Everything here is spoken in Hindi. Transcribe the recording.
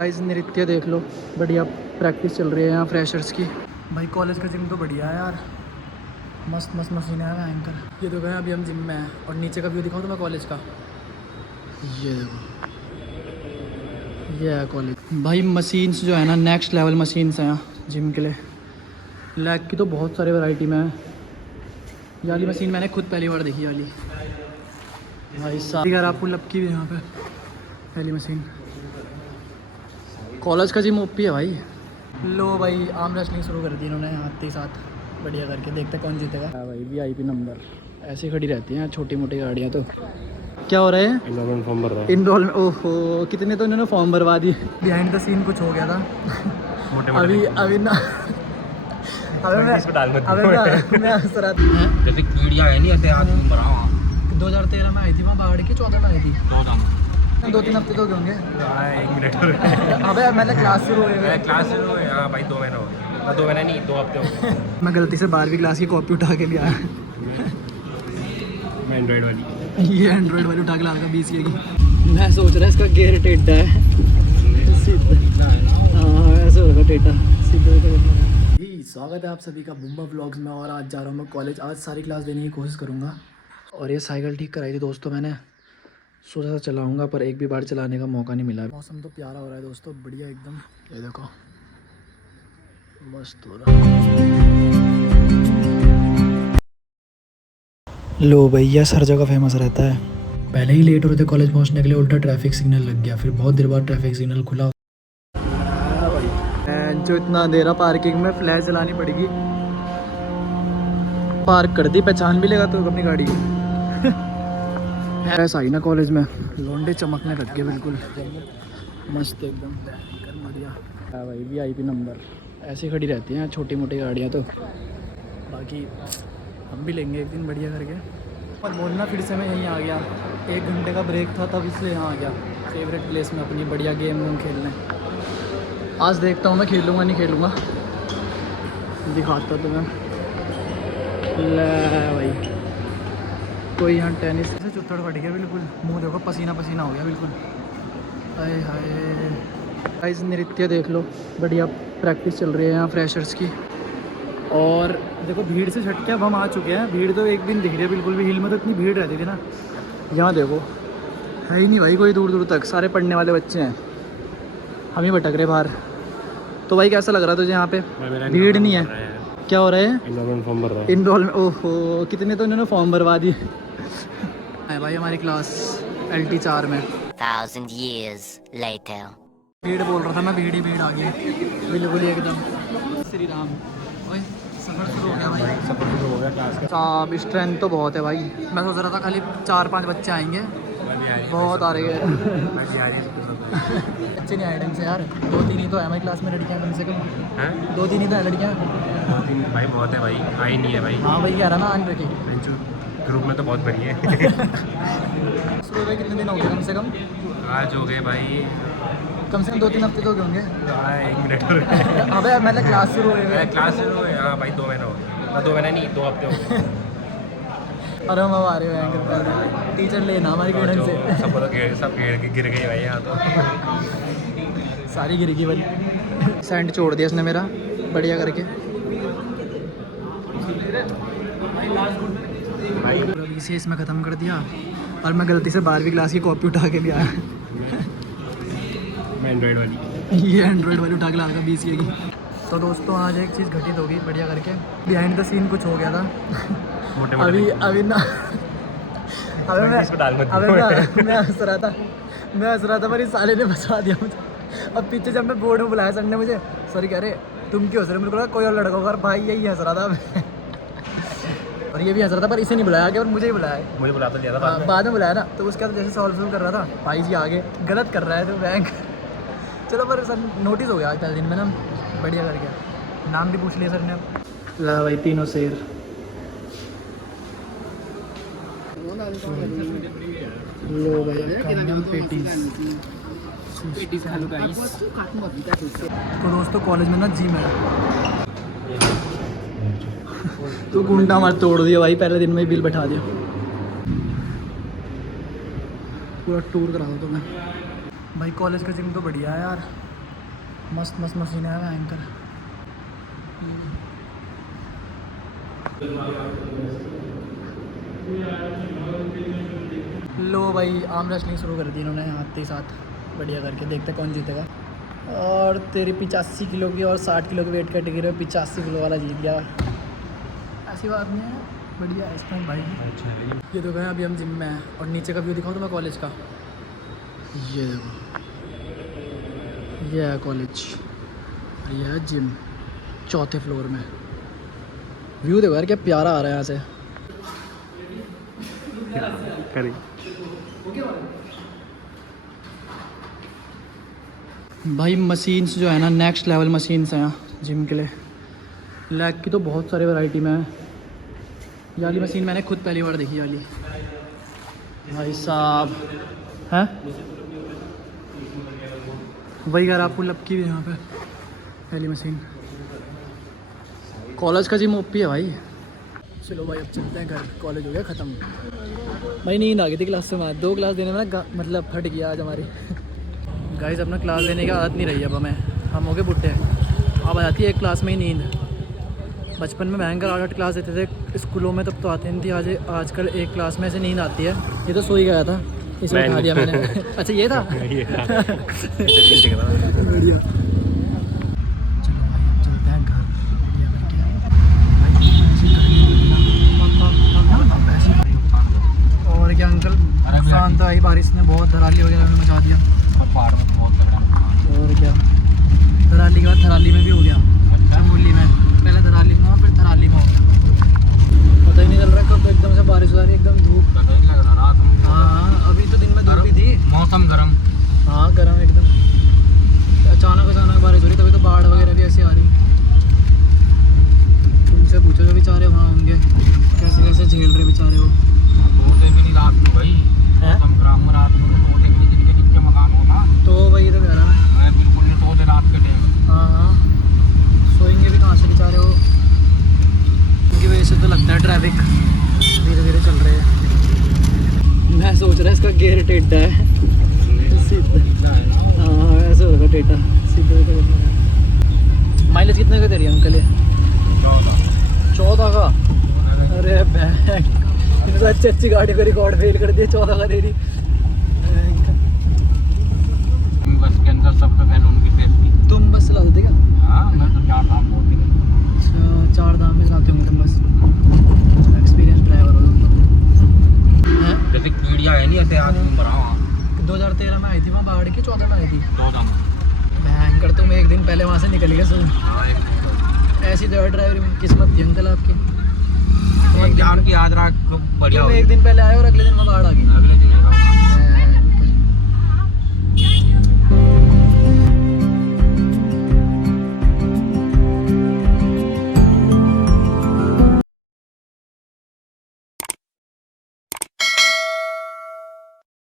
गाइस नृत्य देख लो, बढ़िया प्रैक्टिस चल रही है यहाँ फ्रेशर्स की। भाई कॉलेज का जिम तो बढ़िया है यार, मस्त मस्त मशीन है भयंकर। ये देखो अभी हम जिम में हैं और नीचे का व्यू दिखाऊँ तो मैं कॉलेज का, ये देखो ये है कॉलेज। भाई मशीन्स जो है ना नेक्स्ट लेवल मशीन्स हैं यहाँ जिम के लिए। लैग की तो बहुत सारे वैरायटी में है। ये वाली मशीन मैंने खुद पहली बार देखी वाली भाई साहब। अगर आपको लब की भी यहाँ पे पहली मशीन। कॉलेज का जिम ओपी है भाई। लो भाई आर्म रेसलिंग शुरू कर दी इन्होंने हाथ के साथ, बढ़िया करके देखते कौन जीतेगा। भाई VIP नंबर ऐसे खड़ी रहती हैं छोटी मोटी गाड़ियाँ। तो क्या हो रहा है? इनरोलमेंट फॉर्म भर रहा है। इनरोलमेंट, ओहो कितने तो इन्होंने फॉर्म भरवा दी। बिहाइंड द सीन कुछ हो गया था अभी ना मैं हंस रहा था। जैसे कीड़ियाँ है नहीं, ऐसे हाथ घूम रहा हूँ। 2013 में आई थी वहाँ बाहर की, 14 में आई थी। 2-3 हफ्ते तो होंगे। 1 मिनट अबे मैंने क्लास शुरू हुई है। क्लास शुरू हुई है भाई, 2 महीना हो गया। 2 महीना नहीं, 2 हफ्ते हो गए। मैं गलती से 12वीं क्लास की कॉपी उठा के लिया। मैं एंड्रॉइड वाली, ये एंड्रॉइड वाली उठा के ला रहा 20 की। मैं सोच रहा इसका गेयर टेढ़ा है सीधा। हाँ ऐसे होगा टेढ़ा सीधा। स्वागत है आप सभी का बुम्बा व्लॉग्स में। और आज जा रहा हूँ मैं कॉलेज। आज सारी क्लास देने की कोशिश करूँगा। और ये साइकिल ठीक कराई थी दोस्तों मैंने, सोचा था चलाऊँगा पर एक भी बार चलाने का मौका नहीं मिला। मौसम तो प्यारा हो रहा है दोस्तों, बढ़िया एकदम। ये देखो मस्त हो रहा है। लो भैया हर जगह फेमस रहता है। पहले ही लेट हो रहे थे कॉलेज पहुँचने के लिए, उल्टा ट्रैफिक सिग्नल लग गया। फिर बहुत देर बाद ट्रैफिक सिग्नल खुला। जो इतना अंधेरा पार्किंग में फ्लैश जलानी पड़ेगी। पार्क कर दी, पहचान भी लेगा तो अपनी गाड़ी। ऐसा ही ना कॉलेज में लोंडे चमकने लग गए बिल्कुल मस्त एकदम बढ़िया। भाई VIP नंबर ऐसे खड़ी रहती हैं छोटी मोटी गाड़ियाँ। तो बाकी हम भी लेंगे एक दिन बढ़िया करके। और बोलना फिर से मैं यहीं आ गया, 1 घंटे का ब्रेक था तब इसलिए यहाँ आ गया फेवरेट प्लेस में अपनी बढ़िया गेम खेलने। आज देखता हूँ मैं खेलूँगा नहीं खेलूँगा, दिखाता तुम्हें। ले भाई कोई यहाँ टेनिस से चुत्थड़ फट गया बिल्कुल, मुंह देखो पसीना पसीना हो गया बिल्कुल। हाय हाय गाइस नृत्य देख लो, बढ़िया प्रैक्टिस चल रही है यहाँ फ्रेशर्स की। और देखो भीड़ से छट के अब हम आ चुके हैं। भीड़ तो एक दिन दिख रही है बिल्कुल भी, हिल में तो इतनी भीड़ रहती थी ना। यहाँ देखो है ही नहीं भाई कोई दूर दूर तक, सारे पढ़ने वाले बच्चे हैं, हम ही भटक रहे बाहर। तो भाई कैसा लग रहा तुझे यहाँ पे? भीड़ नहीं है। क्या हो रहा है? इनरोलमेंट फॉर्म भर रहा है। इनरोलमेंट, ओहो कितने तो इन्होंने फॉर्म भरवा दिए है भाई। हमारी क्लास LT 4 में 1000 years later. भीड़ बोल रहा था मैं, भीड़ ही भीड़ आ गई बिल्कुल एकदम। श्री राम ओए सफर शुरू हो गया भाई। सफर शुरू हो गया क्लास का। साहब स्ट्रेंथ तो बहुत है भाई। मैं सोच रहा था खाली 4-5 बच्चे आएंगे, बहुत आ रहे हैं। बच्चे नहीं आए ढंग से यार, 2-3 ही तो है हमारी क्लास में लड़कियाँ कम से कम। 2-3 ही तो है लड़कियाँ। भाई बहुत है भाई, आई नहीं है भाई। हाँ भाई कह रहा ना आने रखी ग्रुप में तो बहुत बड़ी है। शुरू हुए कितने दिन हो गए कम से कम? आज हो गए भाई कम से कम 2-3 हफ्ते तो हो गए होंगे। 1 मिनट अबे मैंने क्लास शुरू हुई है। क्लास शुरू हुई है भाई, 2 महीना हो गया। 2 महीना नहीं, 2 हफ्ते हो गए। और हम आ रहे हैं टीचर लेना हमारी ढंग से। सब गिर गए भाई यहाँ तो। सारी गिर गई भाई। सेंड छोड़ दिया इसने मेरा बढ़िया करके। इसे इसमें ख़त्म कर दिया और मैं गलती से 12वीं क्लास की कॉपी उठा के लिया। मैं एंड्रॉइड वाली, ये एंड्रॉइड वाली उठा के ला रहा 20 की। तो दोस्तों आज एक चीज़ घटित होगी बढ़िया करके। बिहाइंड द सीन कुछ हो गया था अभी ना। मैं हंस रहा था पर इस साले ने फंसा दिया मुझे। अब पीछे जब मैं बोर्ड में बुलाया सर ने मुझे, सर कह रहे तुम क्यों हंस रहे? मेरे को लगा कोई और लड़का होगा, भाई यही हंस रहा था। और ये भी हंस रहा था पर इसे नहीं बुलाया गया और मुझे ही बुलाया। मुझे बुला तो लिया था बाद में बुलाया ना। तो उसके बाद जैसे सॉल्व कर रहा था, भाई जी आगे गलत कर रहा है तो बैंक। चलो पर सर नोटिस हो गया आज पहले दिन में ना, बढ़िया कर गया। नाम भी पूछ लिया सर ने। ला भाई तीनों शेर। लो भाई पेटीज। तो दोस्तों कॉलेज में ना जिम है। तू गुंडा मार तोड़ दिया भाई, पहले दिन में ही बिल बैठा दिया। पूरा टूर करा दो तुम्हें। भाई कॉलेज का जिम तो बढ़िया है यार, मस्त मस्त मशीन है एंकर। लो भाई आर्म रेसलिंग शुरू कर दी इन्होंने आते ही साथ, बढ़िया करके देखते कौन जीतेगा। और तेरी 85 किलो की और 60 किलो की वेट कैटेगरी में 85 किलो वाला जीत गया। ऐसी बात नहीं है, बढ़िया है इसमें भाई। ये तो गए अभी हम जिम में हैं और नीचे का व्यू दिखाऊँ तो मैं कॉलेज का, ये देखो ये है कॉलेज, ये है जिम 4थे फ्लोर में। व्यू देखो यार क्या प्यारा आ रहा है यहाँ से। करी भाई मशीन्स जो है ना नेक्स्ट लेवल मशीन्स हैं यहाँ जिम के लिए। लेग की तो बहुत सारी वैरायटी में है। ये वाली मशीन मैंने खुद पहली बार देखी वाली भाई साहब है। वही यार आपको लपकी भी यहाँ पे पहली मशीन। कॉलेज का जिम ओपी है भाई। चलो भाई अब चलते हैं घर, कॉलेज हो गया ख़त्म। भाई नींद आ गई थी क्लास में, 2 क्लास देने में ना मतलब फट गया आज हमारी। गाइस अपना क्लास देने की आदत नहीं रही अब हमें, हम हो गए बुट्टे। अब आ जाती है एक क्लास में ही नींद। बचपन में भयंकर 8-8 क्लास देते थे स्कूलों में, तब तो आती नहीं थी। आजकल एक क्लास में से नींद आती है। ये तो सो ही गया था, इसे उठा दिया मैंने। अच्छा ये था बढ़िया। चलो भाई चलते हैं घर, और क्या अंकल नुकसान तो आई बारिश ने बहुत, धराली वगैरह में मचा दिया। और क्या धराली के बाद थराली में भी हो गया, चमोली में पहले धराली में हुआ फिर थराली में हो गया। पता ही नहीं चल रहा कब एकदम से बारिश हो रही है, एकदम धूप। हाँ अभी तो दिन में धूप ही थी, मौसम गर्म। हाँ गर्म एकदम। अचानक बारिश हो रही, तभी तो बाढ़ वगैरह भी ऐसी आ रही। उनसे पूछो जो बेचारे वहाँ होंगे कैसे कैसे झेल रहे बेचारे वो। रात में भाई मौसम गर्म, रात में जिनके नीचे मकान हो ना, तो वही तो कह रहा मैं बिल्कुल नहीं सोते रात के टाइम। हाँ सोएंगे भी कहाँ से बेचारे वो। उनकी वजह से तो लगता है ट्रैफिक धीरे धीरे चल रहे हैं। मैं सोच रहा इसका गेयर टेढ़ा है सीधा। हाँ ऐसे होगा टेढ़ा सीधा। माइलेज कितने का दे रही है अंकल ये? 14 का? अरे बैंक अच्छी गाड़ी का रिकॉर्ड फेल कर दिया, 14 का दे रही। बस के अंदर सबसे पहले उनकी सेफ्टी। तुम बस चला देते क्या? हाँ मैं तो 4 धाम बहुत ही। अच्छा 4 धाम में चलाते होंगे तुम बस, एक्सपीरियंस ड्राइवर हो तुम। जैसे कीड़िया है नहीं ऐसे आदमी भरा वहाँ। 2013 में आई थी वहाँ बाढ़ की, 14 में आई थी। 2 धाम। भयंकर, तुम एक दिन पहले वहाँ से निकल गए सब। हाँ ऐसी तो ड्राइवरी में किस्मत थी अंकल आपकी। एक जान की याद रख बढ़िया। तुम एक दिन पहले आए और अगले दिन में बाढ़ आ गई। अगले दिन